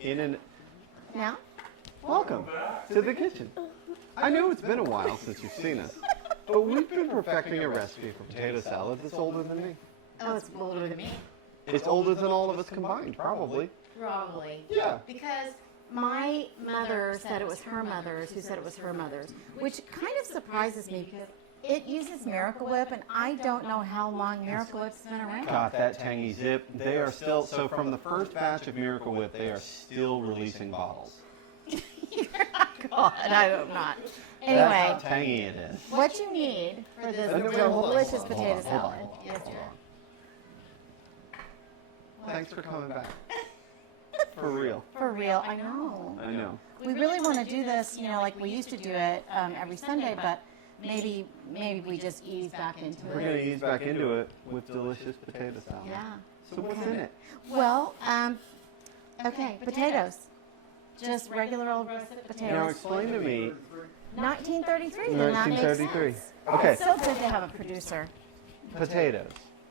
Now? Welcome to the kitchen. I know it's been a while since you've seen us, but we've been perfecting a recipe for potato salad that's older than me. Oh, it's older than me. It's older than all of us combined, probably. Probably. Yeah. Because my mother said it was her mother's who said it was her mother's, which kind of surprises me because it uses Miracle Whip, and I don't know how long Miracle Whip's been around. Got that tangy zip. They are still, so from the first batch of Miracle Whip, they are still releasing bottles. God, I hope not. That's Anyway, how tangy it is. what you need for this Hold on, delicious hold on, potato hold salad. on, Yes, hold dear. on. Thanks for coming back. For real. For real, I know. I know. We really want to do this, like we used to do it every Sunday, but maybe we just ease back into We're it. going to ease back into it with delicious potato salad. Yeah. So what's in it? Well, okay, potatoes. Just regular old russet potatoes. Now explain to me. 1933, then that makes 1933. sense. Okay. It's so good to have a producer. Potatoes.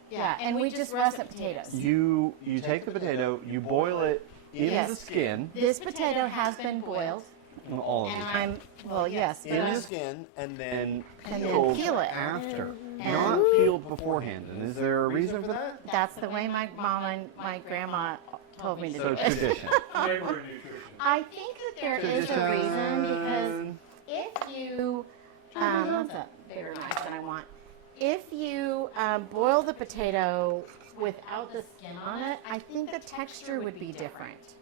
Yeah, and we just russet potatoes. You take the potato, you boil it in Yes. the skin. This potato has been boiled, Well, all of and it. yes, but In the skin and then And then peeled peel it. after, And- not peeled beforehand. And is there a reason for that? that's the way my mom and my grandma told me to So do it. tradition. I think that there is a reason because if you, what's that bigger knife that I want? If you boil the potato without the skin on it, I think the texture would be different.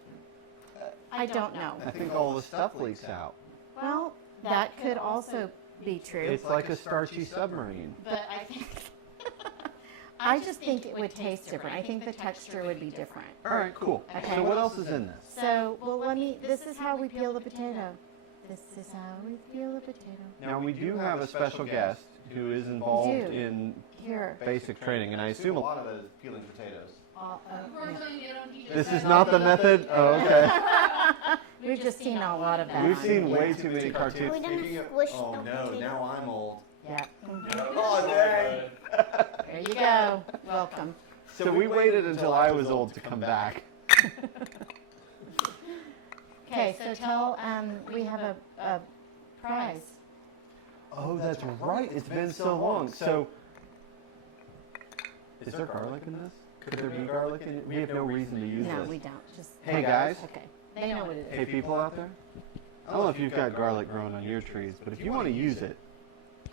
I don't know. I think all the stuff leaks out. Well, that could also be true. It's like a starchy submarine. But I think, I just think it would taste different. I think the texture would be different. All right, cool. Okay. So what else is in this? So, this is how we peel the potato. This is how we peel the potato. Now we do have a special guest who is involved We do. in Here. basic training, and I assume a lot of it is peeling potatoes. Yeah. This is not the method? Oh, okay. We've just seen a lot of that. We've on seen here. way too many cartoons. We didn't Speaking of- squish oh the no, potato. now I'm old. Yeah. Oh dang. There you go. Welcome. So we waited until I was old to come back. Okay, so tell, we have a prize. Oh, that's right. It's been so long. So, is there garlic in this? Could there be garlic in it? We have no reason to use No, this. we don't. Just Hey guys. okay. They know what it is. Hey people out there. I don't know if you've got garlic growing on your trees, but if you want to use it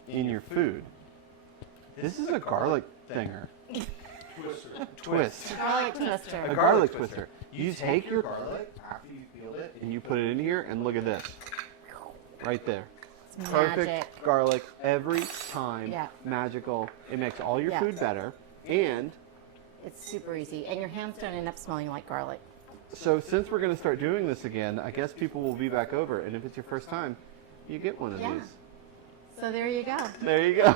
in your food, this is a garlic thinger. Twist. Garlic twister. A garlic twister. You take your garlic after you peeled it and you put it in here, and look at this. Right there. It's Perfect magic. garlic every time. Yeah. Magical. It makes all your Yeah. food better. And It's super easy, and your hands don't end up smelling like garlic. so since we're going to start doing this again, I guess people will be back over. And if it's your first time, you get one of Yeah. these. So there you go. There you go.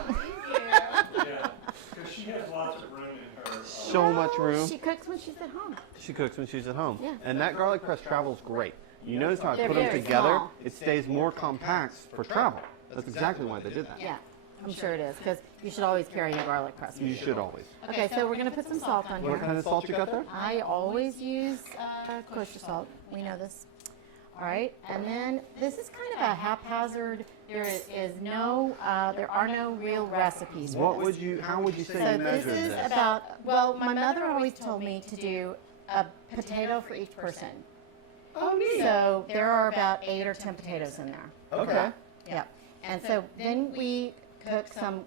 Yeah, because she has lots of room in her. So much room. She cooks when she's at home. She cooks when she's at home. Yeah. And that garlic press travels great. You notice how I They're put them very together? small. It stays more compact for travel. That's exactly why they did that. Yeah, I'm sure it is, because you should always carry a garlic press with You you. should always. Okay, so we're going to put some salt on What here. kind of salt you got there? I always use kosher salt. We know this. All right, and then this is kind of a haphazard. There are no real recipes for What this. would you? How would you say So you this measured is this? about, well, my mother always told me to do a potato for each person. Oh, neat. So there are about 8 or 10 potatoes in there. Okay. Yeah, and so then we cook some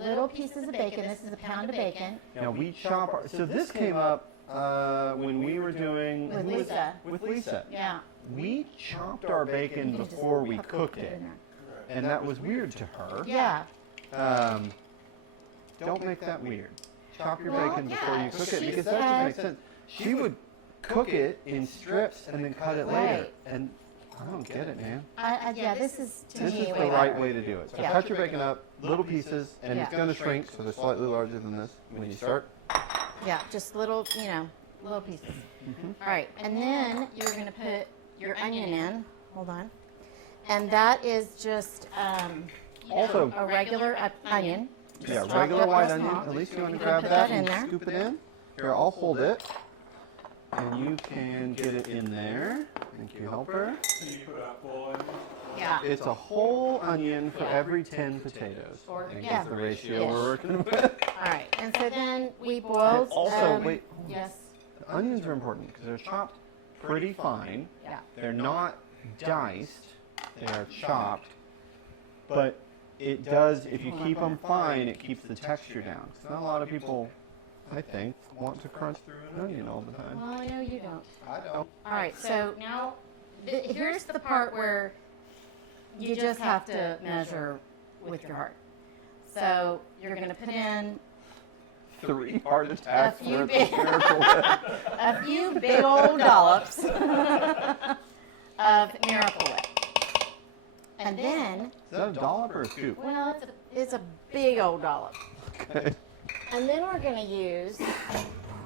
little pieces of bacon. This is a pound of bacon. Now we chop. So this came up when we were doing With Lisa. With Lisa. Yeah. We chopped our bacon You can just before we put cooked it it, in there. and that was weird to her. Yeah. Don't make that weird. Chop your Well, bacon before yeah, you cook it she because that said- doesn't make sense. She would cook it in strips and then cut it later, Right. and I don't get it, man. Yeah, this is to This me is the way right better. way to do it. So Yeah. cut your bacon up, little pieces, and it's Yeah. going to shrink, so they're slightly larger than this when you start. Yeah, just little pieces. Mm-hmm. All right, and then you're going to put your onion in. Hold on. And that is just Also, a regular onion. Just yeah, chopped regular up white real onion. small. At least you want to You're grab gonna put that that in and there. scoop it in. Here, I'll hold it. And you can get it in there. Thank you, helper. So you put out full onions? Yeah. It's a whole onion for Yeah. every 10 potatoes. Or- I think yeah. that's the ratio Ish. we're working with. All right. And so then we boiled. Also, wait. Yes. The onions are important because they're chopped pretty fine. Yeah. They're not diced. They are chopped. But it does, if you keep them fine, it keeps the texture down. 'Cause not a lot of people, I think, want to crunch through an onion all the time. Well, I know you don't. I don't. All right. So now, here's the part where you just have to measure with your heart. So you're going to put in 3 heart attacks few worth big- of Miracle Whip. a few big old dollops of Miracle Whip. And then, Is that a dollop or a scoop? well, it's a big old dollop. Okay. And then we're going to use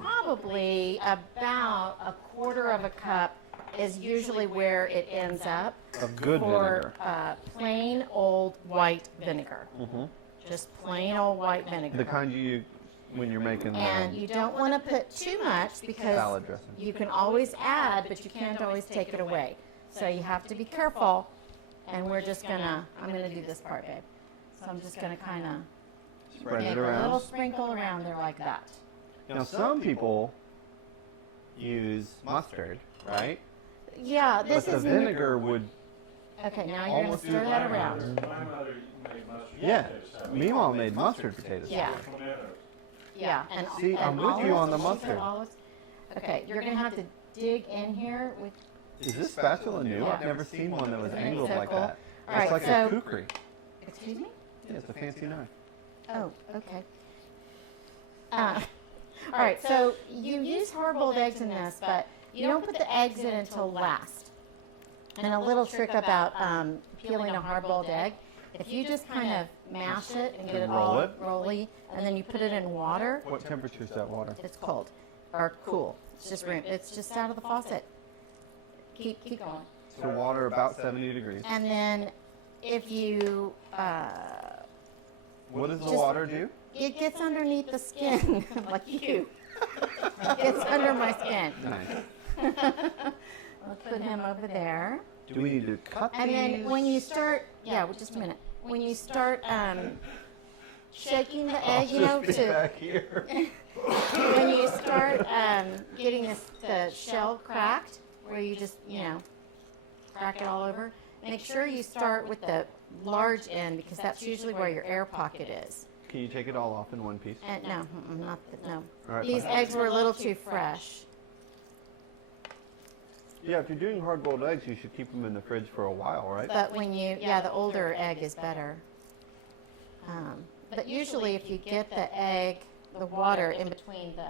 probably about a quarter of a cup is usually where it ends up Of good for vinegar. plain old white vinegar. Mm-hmm. Just plain old white vinegar. The kind you, when you're making And you don't want to put too much because salad dressing. you can always add, but you can't always take it away. So you have to be careful. And we're just gonna, I'm gonna do this part, babe. So I'm just gonna kind of Spread make it a little around. sprinkle around there like that. Now, some people use mustard, right? Yeah, this But the is vinegar would, okay. Now you're gonna almost stir do that My around. mother made mustard yeah. potatoes, so- Meemaw made mustard potatoes. Yeah. Tomatoes. Yeah, and See, and I'm with you olives, on the she said mustard. olives. Okay, you're gonna have to dig in here with. Is this spatula new? Yeah. I've never seen one that was Isn't it angled so like cool? that. All right, It's like so a kukri. excuse me. Yeah, it's a fancy knife. Oh, okay. All right, so you use hard-boiled eggs in this, but you don't put the eggs in until last. And a little trick about peeling a hard-boiled egg, if you just kind of mash it and get it Roll all it? rolly, and then you put it in water, What temperature is that water? it's cold or cool. It's just room. It's just out of the faucet. Keep going. So water about 70 degrees. And then if you What does the just- water do? it gets underneath the skin, like you. It gets under my skin. Nice. Let's put him over there. Do we need to cut And these? then when you start, yeah, well, just a minute. When you start shaking the egg, you know, I'll just be to back here. when you start getting the shell cracked, where you just, crack it all over, make sure you start with the large end because that's usually where your air pocket is. Can you take it all off in one piece? And no, not no. All right, These fine. eggs were a little too fresh. Yeah, if you're doing hard-boiled eggs, you should keep them in the fridge for a while, right? But when you, the older egg is better. But usually if you get the egg, the water in between the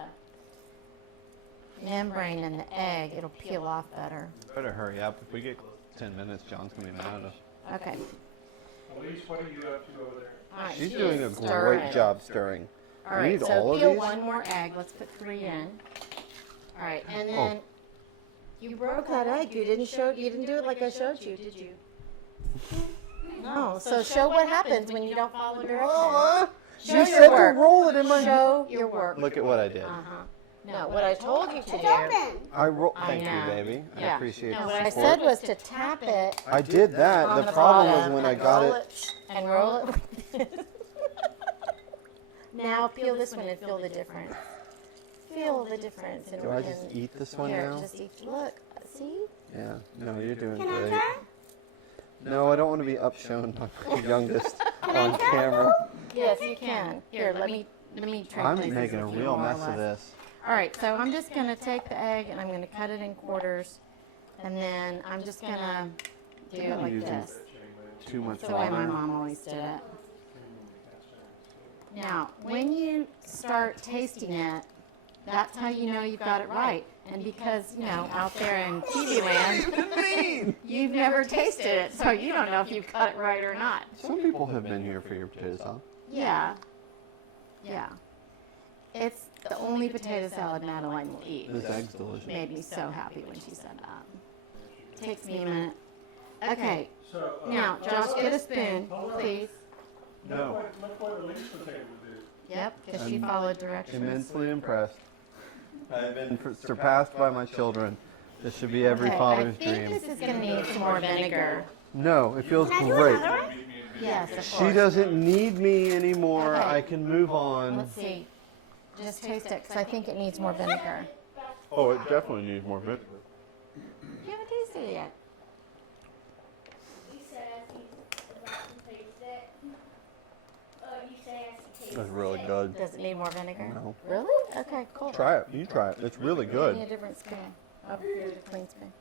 membrane and the egg, it'll peel off better. Better hurry up. If we get close to 10 minutes, John's going to be mad at us. Okay. Elise, what are you up to over there? All right, She's she doing a is stirring. great job stirring. All We right, need so all of peel these? one more egg. Let's put 3 in. All right, and Oh. then you broke that egg. You didn't do it like I showed you, did you? No. So show what happens when you don't follow directions. Show You your said to work. roll it in my Show your work. Look at what I did. Uh-huh. No, what I told you to do. I roll. I Thank you, know. baby. I Yeah. appreciate No, the what I support. said was to tap it I did that. on The problem was bottom when I and got roll it. and roll it with this. Now peel this one and feel the difference. Feel the difference. And Do I just eat this one here, now? just eat. Look, see? Yeah. No, you're doing great. No, I don't want to be upshown by my youngest on camera. Yes, you can. Here, let me try. I'm places making a with you real more or mess of less. this. All right, so I'm just going to take the egg and I'm going to cut it in quarters. And then I'm just going to do it like Using this. Too much That's the way my water. mom always did it. Now, when you start tasting it, that's how you know you've got it right. And because, out there in TV land, you've never tasted it, so you don't know if you've got it right or not. Some people have been here for your potato salad. Yeah. Yeah. It's the only potato salad Madeline will eat. This egg's delicious. Made me so happy when she said that. Takes me a minute. Okay, So, now, Josh, get a spoon, please. No. Look what Elise was able to do. Yep, because she I'm followed directions. Immensely impressed. I've been surpassed by my children. This should be every father's I think dream. this is going to need some more vinegar. No, it feels Can I do great. another one? Yes, of She course. doesn't need me anymore. Okay. I can move on. Let's see. Just taste it, because I think it needs more vinegar. Oh, it definitely needs more vinegar. You haven't tasted it yet. You said I can taste it. You say I can taste That's really good. Does it need more vinegar? No. Really? Okay, cool. Try it. You try it. It's really Need good. a different spoon. Oh, here's a clean spoon.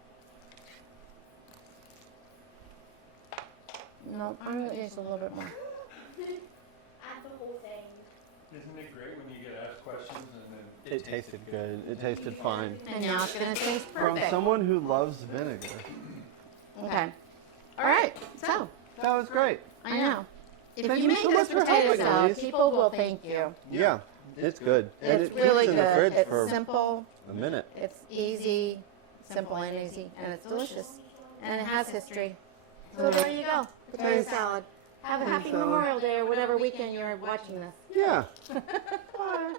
No, I'm going to use a little bit more. Add the whole thing. Isn't it great when you get asked questions and then It tasted good. It tasted fine. And now it's going to taste From perfect. someone who loves vinegar. Okay. All right, so, That was great. I know. If Thank you you make so this much for potato helping, salad, Elise. people will thank you. Yeah, it's good. And It's it really keeps in the good. fridge It's for simple. a minute. It's easy, simple and easy, and it's delicious. And it has history. So there you go, potato salad. Have a happy salad. Memorial Day or whatever weekend you're watching this. Yeah. Bye.